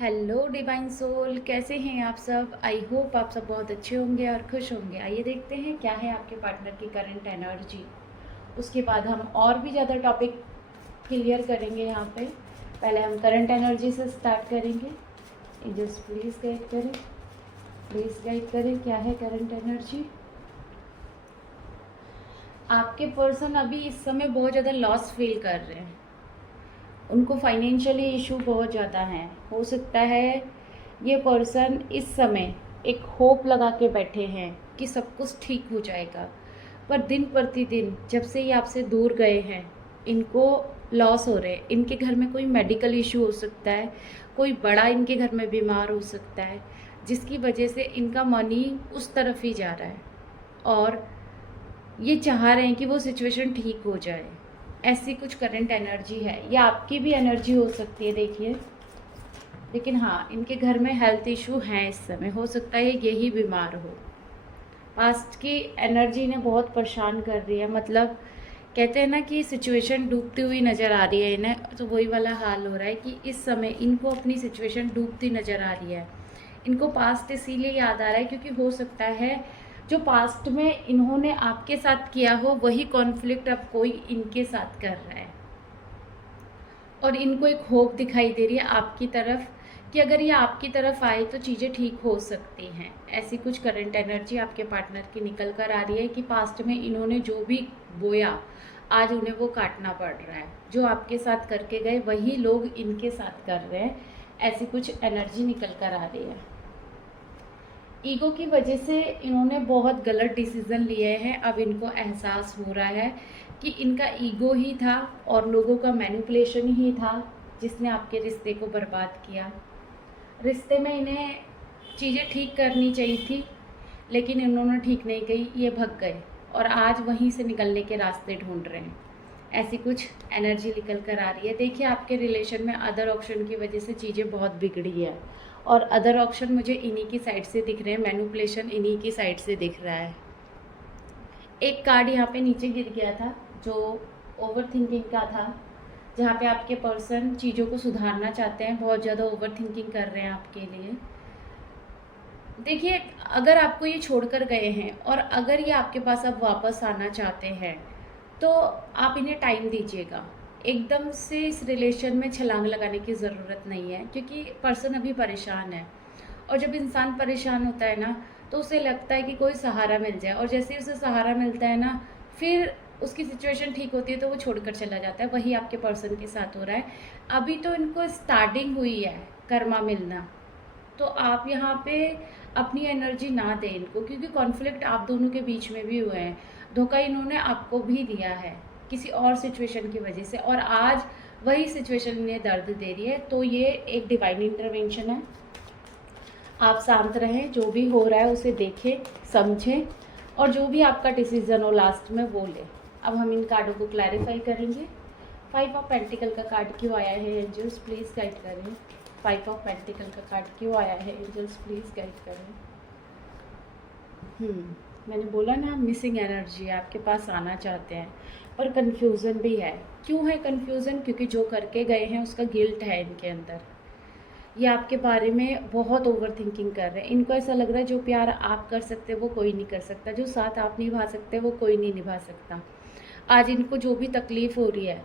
Hello divine soul, कैसे हैं आप सब। आई होप आप सब बहुत अच्छे होंगे और खुश होंगे। आइए देखते हैं क्या है आपके पार्टनर की करंट एनर्जी। उसके बाद हम और भी ज़्यादा टॉपिक क्लियर करेंगे यहाँ पे। पहले हम करंट एनर्जी से स्टार्ट करेंगे। एंजल्स प्लीज़ गाइड करें, प्लीज़ गाइड करें क्या है करंट एनर्जी। आपके पर्सन अभी इस समय बहुत ज़्यादा लॉस फील कर रहे हैं। उनको फाइनेंशियली इशू बहुत ज़्यादा हैं। हो सकता है ये पर्सन इस समय एक होप लगा के बैठे हैं कि सब कुछ ठीक हो जाएगा, पर दिन प्रतिदिन जब से ये आपसे दूर गए हैं इनको लॉस हो रहे हैं। इनके घर में कोई मेडिकल इशू हो सकता है, कोई बड़ा इनके घर में बीमार हो सकता है, जिसकी वजह से इनका मनी उस तरफ ही जा रहा है और ये चाह रहे हैं कि वो सिचुएशन ठीक हो जाए। ऐसी कुछ करंट एनर्जी है। या आपकी भी एनर्जी हो सकती है, देखिए। लेकिन हाँ, इनके घर में हेल्थ इशू हैं इस समय। हो सकता है यही बीमार हो। पास्ट की एनर्जी ने बहुत परेशान कर रही है। मतलब कहते हैं ना कि सिचुएशन डूबती हुई नज़र आ रही है इन्हें, तो वही वाला हाल हो रहा है कि इस समय इनको अपनी सिचुएशन डूबती नज़र आ रही है। इनको पास्ट इसीलिए याद आ रहा है क्योंकि हो सकता है जो पास्ट में इन्होंने आपके साथ किया हो वही कॉन्फ्लिक्ट अब कोई इनके साथ कर रहा है। और इनको एक होप दिखाई दे रही है आपकी तरफ कि अगर ये आपकी तरफ आए तो चीज़ें ठीक हो सकती हैं। ऐसी कुछ करंट एनर्जी आपके पार्टनर की निकल कर आ रही है कि पास्ट में इन्होंने जो भी बोया आज उन्हें वो काटना पड़ रहा है। जो आपके साथ करके गए वही लोग इनके साथ कर रहे हैं। ऐसी कुछ एनर्जी निकल कर आ रही है। ईगो की वजह से इन्होंने बहुत गलत डिसीज़न लिए हैं। अब इनको एहसास हो रहा है कि इनका ईगो ही था और लोगों का मैनिपुलेशन ही था जिसने आपके रिश्ते को बर्बाद किया। रिश्ते में इन्हें चीज़ें ठीक करनी चाहिए थी, लेकिन इन्होंने ठीक नहीं की, ये भग गए और आज वहीं से निकलने के रास्ते ढूंढ रहे हैं। ऐसी कुछ एनर्जी निकल कर आ रही है। देखिए, आपके रिलेशन में अदर ऑप्शन की वजह से चीज़ें बहुत बिगड़ी है और अदर ऑप्शन मुझे इन्हीं की साइड से दिख रहे हैं। मैनिपुलेशन इन्हीं की साइड से दिख रहा है। एक कार्ड यहाँ पे नीचे गिर गया था जो ओवर थिंकिंग का था, जहाँ पे आपके पर्सन चीज़ों को सुधारना चाहते हैं, बहुत ज़्यादा ओवर थिंकिंग कर रहे हैं आपके लिए। देखिए, अगर आपको ये छोड़कर गए हैं और अगर ये आपके पास अब वापस आना चाहते हैं तो आप इन्हें टाइम दीजिएगा। एकदम से इस रिलेशन में छलांग लगाने की ज़रूरत नहीं है क्योंकि पर्सन अभी परेशान है। और जब इंसान परेशान होता है ना तो उसे लगता है कि कोई सहारा मिल जाए, और जैसे ही उसे सहारा मिलता है ना फिर उसकी सिचुएशन ठीक होती है तो वो छोड़कर चला जाता है। वही आपके पर्सन के साथ हो रहा है। अभी तो इनको स्टार्टिंग हुई है कर्मा मिलना, तो आप यहाँ पे अपनी एनर्जी ना दें इनको, क्योंकि कॉन्फ्लिक्ट आप दोनों के बीच में भी हुए हैं। धोखा इन्होंने आपको भी दिया है किसी और सिचुएशन की वजह से, और आज वही सिचुएशन इन्हें दर्द दे रही है। तो ये एक डिवाइन इंटरवेंशन है। आप शांत रहें, जो भी हो रहा है उसे देखें, समझें, और जो भी आपका डिसीज़न हो लास्ट में वो लें। अब हम इन कार्डों को क्लैरिफाई करेंगे। 5 ऑफ पेंटिकल का कार्ड क्यों आया है, एंजल्स प्लीज़ गाइड करें। 5 ऑफ पेंटिकल का कार्ड क्यों आया है, एंजल्स प्लीज़ गाइड करें। मैंने बोला ना, मिसिंग एनर्जी आपके पास आना चाहते हैं पर कंफ्यूजन भी है। क्यों है कंफ्यूजन? क्योंकि जो करके गए हैं उसका गिल्ट है इनके अंदर। ये आपके बारे में बहुत ओवर थिंकिंग कर रहे हैं। इनको ऐसा लग रहा है जो प्यार आप कर सकते वो कोई नहीं कर सकता, जो साथ आप निभा सकते वो कोई नहीं निभा सकता। आज इनको जो भी तकलीफ़ हो रही है,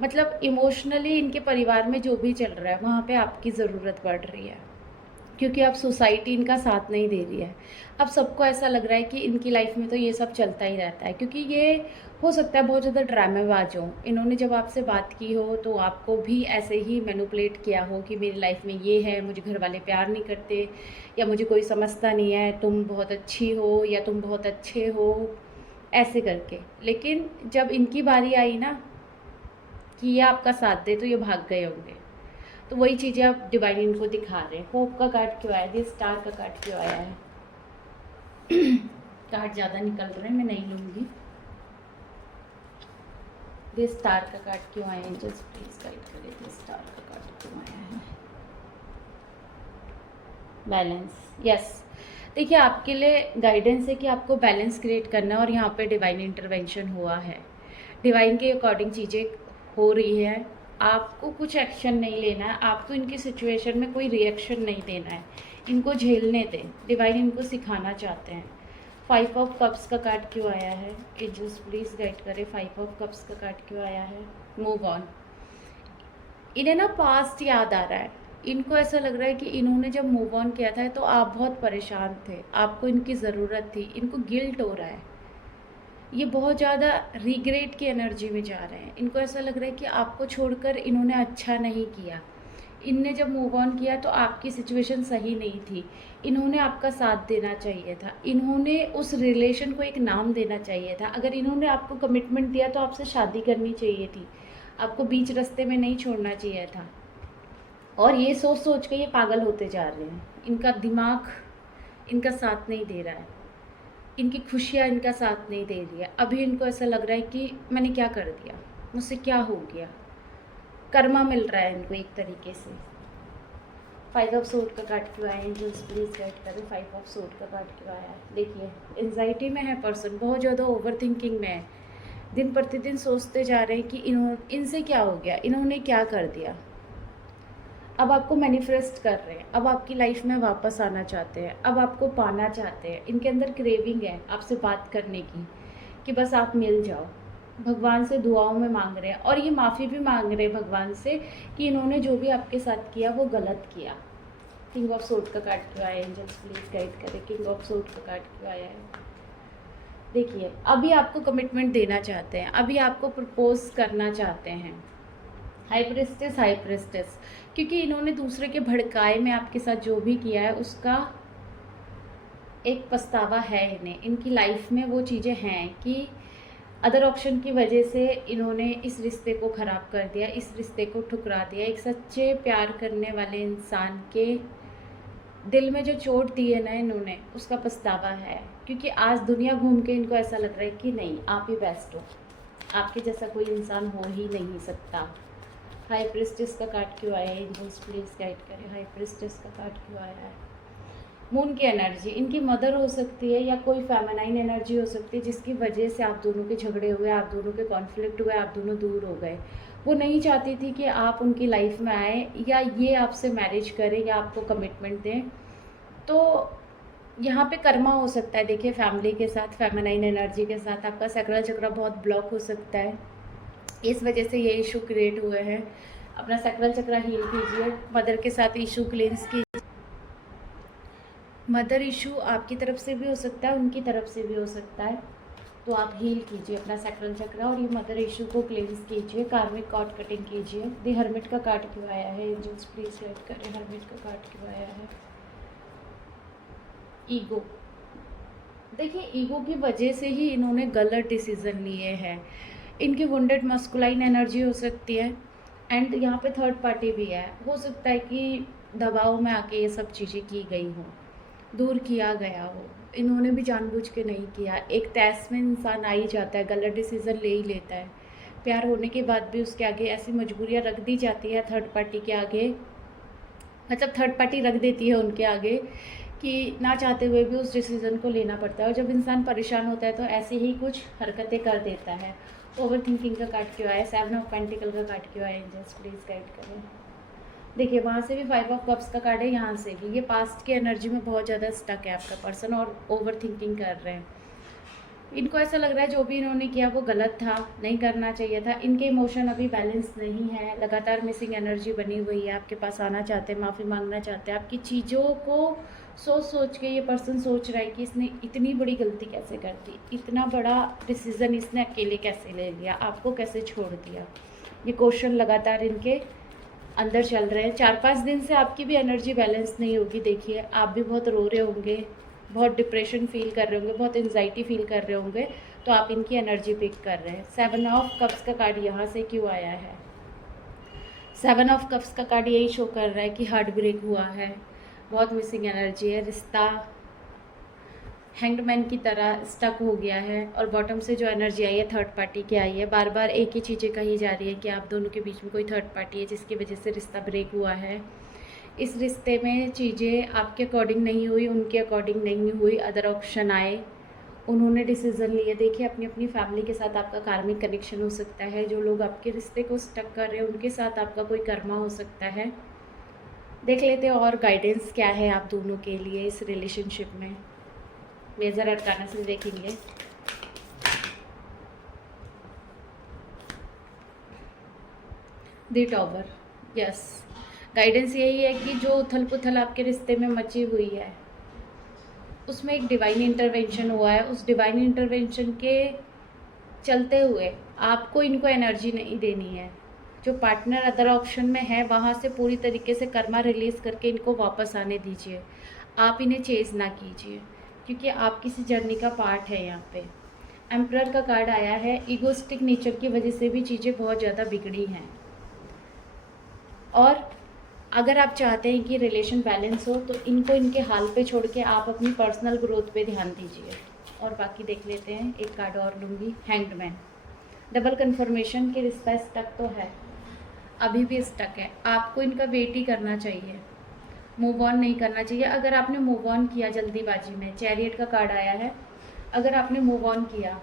मतलब इमोशनली इनके परिवार में जो भी चल रहा है वहाँ पे आपकी ज़रूरत पड़ रही है, क्योंकि अब सोसाइटी इनका साथ नहीं दे रही है। अब सबको ऐसा लग रहा है कि इनकी लाइफ में तो ये सब चलता ही रहता है, क्योंकि ये हो सकता है बहुत ज़्यादा ड्रामेबाज हो। इन्होंने जब आपसे बात की हो तो आपको भी ऐसे ही मैनिपुलेट किया हो कि मेरी लाइफ में ये है, मुझे घर वाले प्यार नहीं करते, या मुझे कोई समझता नहीं है, तुम बहुत अच्छी हो या तुम बहुत अच्छे हो, ऐसे करके। लेकिन जब इनकी बारी आई ना कि ये आपका साथ दे तो ये भाग गए होंगे। तो वही चीज़ें आप डिवाइन इनको दिखा रहे हैं। होप का कार्ड क्यों आया, दिस स्टार का कार्ड क्यों आया है? कार्ड ज़्यादा निकल रहे हैं, मैं नहीं लूँगी। दिस स्टार का कार्ड क्यों आया है? जस्ट प्लीज गाइड करें, दिस स्टार का कार्ड क्यों आया है? Balance, yes. देखिए, आपके लिए गाइडेंस है कि आपको बैलेंस क्रिएट करना है और यहाँ पे डिवाइन इंटरवेंशन हुआ है। डिवाइन के अकॉर्डिंग चीज़ें हो रही हैं। आपको कुछ एक्शन नहीं लेना है, आपको इनकी सिचुएशन में कोई रिएक्शन नहीं देना है, इनको झेलने दें। डिवाइन इनको सिखाना चाहते हैं। 5 ऑफ कप्स का कार्ड क्यों आया है? एंजल्स प्लीज़ गाइड करें, 5 ऑफ कप्स का कार्ड क्यों आया है? Move on. इन्हें ना पास्ट याद आ रहा है। इनको ऐसा लग रहा है कि इन्होंने जब मूव ऑन किया था तो आप बहुत परेशान थे, आपको इनकी ज़रूरत थी, इनको गिल्ट हो रहा है। ये बहुत ज़्यादा रिग्रेट की एनर्जी में जा रहे हैं। इनको ऐसा लग रहा है कि आपको छोड़कर इन्होंने अच्छा नहीं किया। इनने जब मूव ऑन किया तो आपकी सिचुएशन सही नहीं थी, इन्होंने आपका साथ देना चाहिए था, इन्होंने उस रिलेशन को एक नाम देना चाहिए था। अगर इन्होंने आपको कमिटमेंट दिया तो आपसे शादी करनी चाहिए थी, आपको बीच रास्ते में नहीं छोड़ना चाहिए था। और ये सोच सोच के ये पागल होते जा रहे हैं। इनका दिमाग इनका साथ नहीं दे रहा है, इनकी खुशियाँ इनका साथ नहीं दे रही है। अभी इनको ऐसा लग रहा है कि मैंने क्या कर दिया, मुझसे क्या हो गया। कर्मा मिल रहा है इनको एक तरीके से। 5 ऑफ सोर्ड का कार्ड क्यों आया? एंजल्स प्लीज गाइड करें, 5 ऑफ सोर्ड का कार्ड क्यों आया है? देखिए, एंजाइटी में है पर्सन, बहुत ज़्यादा ओवर थिंकिंग में है। दिन प्रतिदिन सोचते जा रहे हैं कि इनसे क्या हो गया, इन्होंने क्या कर दिया। अब आपको मैनिफेस्ट कर रहे हैं, अब आपकी लाइफ में वापस आना चाहते हैं, अब आपको पाना चाहते हैं। इनके अंदर क्रेविंग है आपसे बात करने की, कि बस आप मिल जाओ। भगवान से दुआओं में मांग रहे हैं और ये माफ़ी भी मांग रहे हैं भगवान से कि इन्होंने जो भी आपके साथ किया वो गलत किया। किंग ऑफ सोर्ड का कार्ड क्यों आया? एंजल्स प्लीज गाइड करें, किंग ऑफ सोर्ड का कार्ड क्यों आया है? देखिए, अभी आपको कमिटमेंट देना चाहते हैं, अभी आपको प्रपोज करना चाहते हैं। हाई प्रेस्टेस, क्योंकि इन्होंने दूसरे के भड़काए में आपके साथ जो भी किया है उसका एक पछतावा है इन्हें। इनकी लाइफ में वो चीज़ें हैं कि अदर ऑप्शन की वजह से इन्होंने इस रिश्ते को ख़राब कर दिया, इस रिश्ते को ठुकरा दिया। एक सच्चे प्यार करने वाले इंसान के दिल में जो चोट दी है ना इन्होंने, उसका पछतावा है। क्योंकि आज दुनिया घूम के इनको ऐसा लग रहा है कि नहीं, आप ही बेस्ट हो, आपके जैसा कोई इंसान हो ही नहीं सकता। हाई प्रेस्टिस का कार्ड क्यों आया है? एंजल्स प्लीज गाइड करें, हाई प्रेस्टिस का कार्ड क्यों आया है? मून की एनर्जी, इनकी मदर हो सकती है या कोई फेमिनाइन एनर्जी हो सकती है जिसकी वजह से आप दोनों के झगड़े हुए, आप दोनों के कॉन्फ्लिक्ट हुए, आप दोनों दूर हो गए। वो नहीं चाहती थी कि आप उनकी लाइफ में आए या ये आपसे मैरिज करें या आपको कमिटमेंट दें। तो यहाँ पे कर्मा हो सकता है। देखिए, फैमिली के साथ, फेमिनाइन एनर्जी के साथ आपका सैक्रल चक्र बहुत ब्लॉक हो सकता है, इस वजह से ये इशू क्रिएट हुए हैं। अपना सैक्रल चक्र हील कीजिए, मदर के साथ इशू क्लेंस कीजिए। मदर इशू आपकी तरफ से भी हो सकता है, उनकी तरफ से भी हो सकता है, तो आप हील कीजिए अपना सैक्रल चक्र और ये मदर इशू को क्लेंस कीजिए। कार्मिक कॉर्ड कटिंग कीजिए। द हर्मिट का कार्ड क्यों आया है? एंजल्स प्लीज गाइड करें, हर्मिट का कार्ड क्यों आया है? ईगो। देखिए, ईगो की वजह से ही इन्होंने गलत डिसीज़न लिए हैं। इनकी वुंडेड मस्कुलाइन एनर्जी हो सकती है एंड यहाँ पे थर्ड पार्टी भी है। हो सकता है कि दबाव में आके ये सब चीज़ें की गई हो, दूर किया गया हो, इन्होंने भी जानबूझ के नहीं किया। एक तैस में इंसान आ ही जाता है, गलत डिसीज़न ले ही लेता है। प्यार होने के बाद भी उसके आगे ऐसी मजबूरियाँ रख दी जाती है थर्ड पार्टी के आगे, मतलब थर्ड पार्टी रख देती है उनके आगे कि ना चाहते हुए भी उस डिसीज़न को लेना पड़ता है। और जब इंसान परेशान होता है तो ऐसे ही कुछ हरकतें कर देता है। ओवर थिंकिंग का कार्ड क्यों आया? 7 ऑफ पेंटिकल का कार्ड क्यों आया? एंजल्स प्लीज गाइड करें। देखिए, वहाँ से भी 5 ऑफ कप्स का कार्ड है, यहाँ से भी। ये पास्ट की एनर्जी में बहुत ज़्यादा स्टक है आपका पर्सन और ओवर थिंकिंग कर रहे हैं। इनको ऐसा लग रहा है जो भी इन्होंने किया वो गलत था, नहीं करना चाहिए था। इनके इमोशन अभी बैलेंस नहीं है, लगातार मिसिंग एनर्जी बनी हुई है। आपके पास आना चाहते हैं, माफ़ी मांगना चाहते हैं। आपकी चीज़ों को सोच सोच के ये पर्सन सोच रहा है कि इसने इतनी बड़ी गलती कैसे कर दी, इतना बड़ा डिसीज़न इसने अकेले कैसे ले लिया, आपको कैसे छोड़ दिया। ये क्वेश्चन लगातार इनके अंदर चल रहे हैं। 4-5 दिन से आपकी भी एनर्जी बैलेंस नहीं होगी। देखिए, आप भी बहुत रो रहे होंगे, बहुत डिप्रेशन फील कर रहे होंगे, बहुत एंजाइटी फील कर रहे होंगे, तो आप इनकी एनर्जी पिक कर रहे हैं। 7 ऑफ कप्स का कार्ड यहाँ से क्यों आया है? 7 ऑफ कप्स का कार्ड यही शो कर रहा है कि हार्ट ब्रेक हुआ है, बहुत मिसिंग एनर्जी है, रिश्ता हैंगमैन की तरह स्टक हो गया है। और बॉटम से जो एनर्जी आई है थर्ड पार्टी की आई है। बार बार एक ही चीज़ें कही जा रही है कि आप दोनों के बीच में कोई थर्ड पार्टी है जिसकी वजह से रिश्ता ब्रेक हुआ है। इस रिश्ते में चीज़ें आपके अकॉर्डिंग नहीं हुई, उनके अकॉर्डिंग नहीं हुई, अदर ऑप्शन आए उन्होंने डिसीज़न लिए। देखिए अपनी अपनी फैमिली के साथ आपका कार्मिक कनेक्शन हो सकता है। जो लोग आपके रिश्ते को स्टक कर रहे हैं उनके साथ आपका कोई कर्मा हो सकता है। देख लेते हैं और गाइडेंस क्या है आप दोनों के लिए इस रिलेशनशिप में। मेजर अरकाना से देखेंगे। द टॉवर, यस, गाइडेंस यही है कि जो उथल पुथल आपके रिश्ते में मची हुई है उसमें एक डिवाइन इंटरवेंशन हुआ है। उस डिवाइन इंटरवेंशन के चलते हुए आपको इनको एनर्जी नहीं देनी है। जो पार्टनर अदर ऑप्शन में है वहाँ से पूरी तरीके से कर्मा रिलीज़ करके इनको वापस आने दीजिए। आप इन्हें चेज़ ना कीजिए क्योंकि आप किसी जर्नी का पार्ट है। यहाँ पे एम्परर का कार्ड आया है। ईगोस्टिक नेचर की वजह से भी चीज़ें बहुत ज़्यादा बिगड़ी हैं। और अगर आप चाहते हैं कि रिलेशन बैलेंस हो तो इनको इनके हाल पे छोड़ के आप अपनी पर्सनल ग्रोथ पे ध्यान दीजिए। और बाकी देख लेते हैं, एक कार्ड और लूँगी, हैंग्ड मैन। डबल कन्फर्मेशन कि रिश्ता स्टक तो है, अभी भी स्टक है। आपको इनका वेट ही करना चाहिए, मूव ऑन नहीं करना चाहिए। अगर आपने मूव ऑन किया जल्दीबाजी में, चैरियट का कार्ड आया है, अगर आपने मूव ऑन किया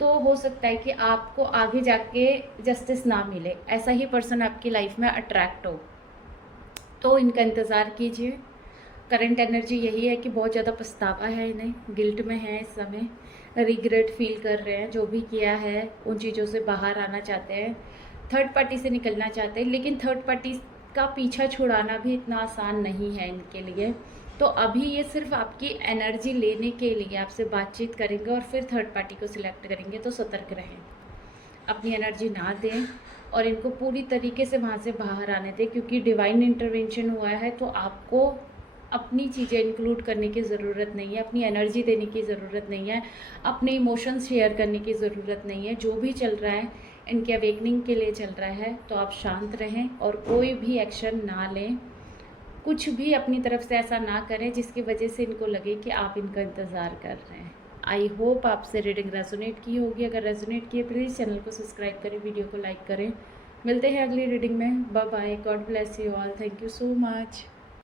तो हो सकता है कि आपको आगे जाके जस्टिस ना मिले। ऐसा ही पर्सन आपकी लाइफ में अट्रैक्ट हो तो इनका इंतज़ार कीजिए। करंट एनर्जी यही है कि बहुत ज़्यादा पछतावा है इन्हें, गिल्ट में है इस समय, रिग्रेट फील कर रहे हैं। जो भी किया है उन चीज़ों से बाहर आना चाहते हैं, थर्ड पार्टी से निकलना चाहते हैं। लेकिन थर्ड पार्टी का पीछा छुड़ाना भी इतना आसान नहीं है इनके लिए। तो अभी ये सिर्फ आपकी एनर्जी लेने के लिए आपसे बातचीत करेंगे और फिर थर्ड पार्टी को सिलेक्ट करेंगे। तो सतर्क रहें, अपनी एनर्जी ना दें और इनको पूरी तरीके से वहाँ से बाहर आने दें क्योंकि डिवाइन इंटरवेंशन हुआ है। तो आपको अपनी चीज़ें इंक्लूड करने की ज़रूरत नहीं है, अपनी एनर्जी देने की ज़रूरत नहीं है, अपने इमोशंस शेयर करने की ज़रूरत नहीं है। जो भी चल रहा है इनके अवेकनिंग के लिए चल रहा है। तो आप शांत रहें और कोई भी एक्शन ना लें, कुछ भी अपनी तरफ से ऐसा ना करें जिसकी वजह से इनको लगे कि आप इनका इंतज़ार कर रहे हैं। आई होप आपसे रीडिंग रेजोनेट की होगी। अगर रेजोनेट की है प्लीज़ चैनल को सब्सक्राइब करें, वीडियो को लाइक करें। मिलते हैं अगली रीडिंग में। Bye bye, God bless you all, thank you so much.